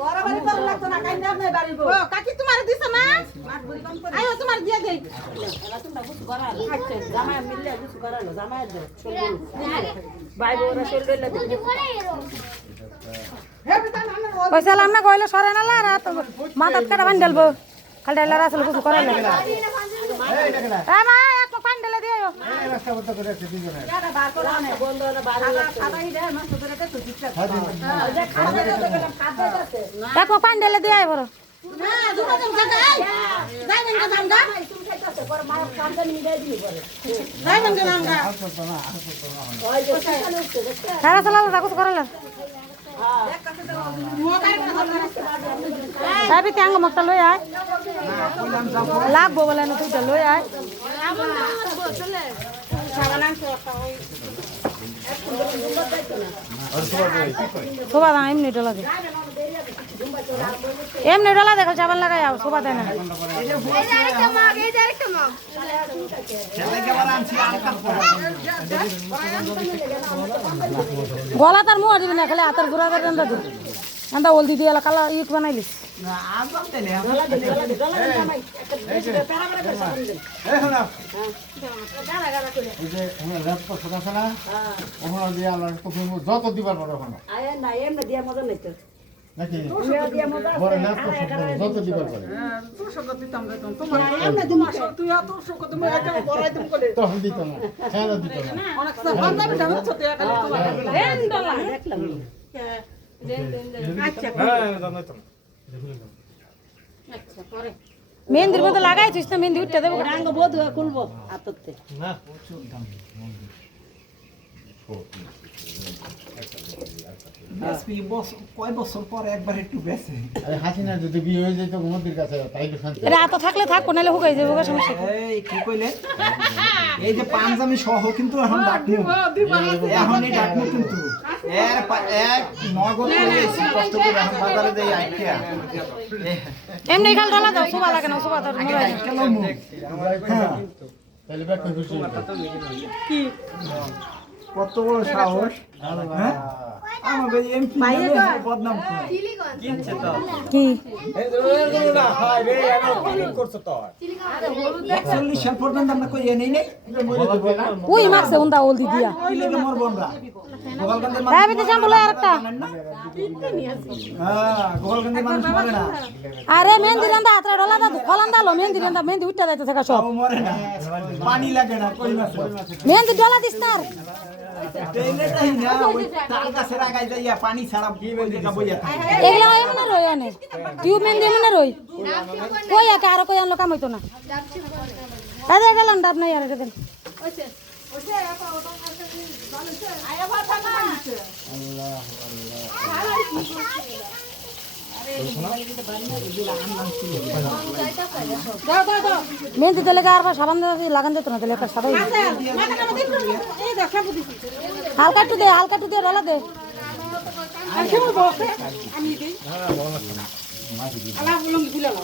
বরাবরই করো লাগতো না কাইন্দা আপনি বাড়ি গো। ও কাকি তোমার দিছ না? মাছ বড়ি কম করে। আইও তোমার দিয়ে দেই। এলা তোমরা কিছু করালো। আচ্ছা জামাই মিললে কিছু করালো জামাই দে। ভাই বউরা চলে লাগবে। পয়সা লাম না কইলে সরে না লা রাত মাথাত কাটা বান দেলবো খালি ডাইলা রাসল কিছু করে না এ মা এক পান ঢেলে দিও রাস্তা বন্ধ করে আছে দুজনে এটা বার করো না বন্ধ না বার হলো খাতা হি দেয় নষ্ট করে দে তো ঠিকঠাক ওই যে খাতা দে তো গেলাম খাতা আছে এক পান ঢেলে দিও বড় না দুটো দিন জায়গা আই যাইবেন না জামগা তুমি খাইতাছে পরে মা কামটা নিয়ে দেই দিবি পরে যাইবেন না জামগা ওই যে খাতা উঠছে দেখছ সারা চলা রাখো করে না তাবি ত্যাঙ্গ মকটা লই আয় লাগবো বলে না তুইটা লই আয় শোভা দাম এমনি ডলা দে এমনি ডলা দেখো চাবান লাগাই আও শোভা দেয় না গলা তার মুয়া দিবি না খালি হাতের ঘুরা করে রান্দা দে রান্দা ওল দিদি এলা কালা ইট বানাইলিস যত দিবার পারো ওখানে আয় না এমনি দিয়া মজা নাই তো নাকি এমনি দিয়া মজা বড় ল্যাপটপ যত দিবার পারে এমনি তুমি তুই এত শোক তুমি একটা বড়াই তুমি করে তখন দিত না খেলা দিত না অনেক বান্দা বিটা হচ্ছে তো একালে তোমার দেন ডলা দেখলাম আচ্ছা আচ্ছা পরে মেহেন্দির মতো লাগাইছিস না মেহেন্দি উঠতে দেবো রাঙ্গ বোধ হয়ে খুলবো হাততে কয় বছর পরে একবার একটু বেঁচে আরে হাসিনা যদি বিয়ে হয়ে যেত মোদির কাছে তাই তো শান্তি এটা এত থাকলে থাকবো নাহলে হুকাই যাবো গো সমস্যা কি? এই কি কইলে এই যে পাঞ্জাবি সহ কিন্তু এখন ডাকমু এখন এই ডাকমু কিন্তু এক নগদ করেছি কষ্ট করে এখন বাজারে দেই আইটিয়া এমনি খাল ঢালা দাও শোভা লাগে না শোভা তোর মোবাইল কেন মু তাহলে ব্যাগ খুশি কি কত বড় সাহস হ্যাঁ আমাদের এমপি বদনাম কিনছে তো কি এই না হাই রে এনো পালন করছ তো 41 সাল পর্যন্ত আমরা কই নেই নেই ওই মারছে উন্দা ওল দিয়া কি লাগে মর বন্ধা গোপালগঞ্জের হ্যাঁ বিতে যাম বলে আরেকটা হ্যাঁ গোপালগঞ্জের মানুষ মরে না আরে মেহেন্দি রান্দা হাতরা ঢলা দাও খলান দাও মেহেন্দি রান্দা মেহেন্দি উঠতে যাইতে থাকা সব ও মরে না পানি লাগে না কই না মেহেন্দি ঢলা দিস না ট্রেনে তাই না ওই তাল গাছের আগায় যাইয়া পানি ছাড়া কি বলতে কা বইয়া থাকে এগুলা এমন রই আনে টিউব মেহেন্দি এমন রই কই আকে আর কই আনলো কাম হইতো না আরে এটা লন্ডাপ নাই আর এটা দেন মেহেন্দি তেলে আর সাবান লাগান যেত না তেলে একটা সাদাই হালকা একটু দে ডলা দে আমি দেই আলা লঙ্গি দিলা না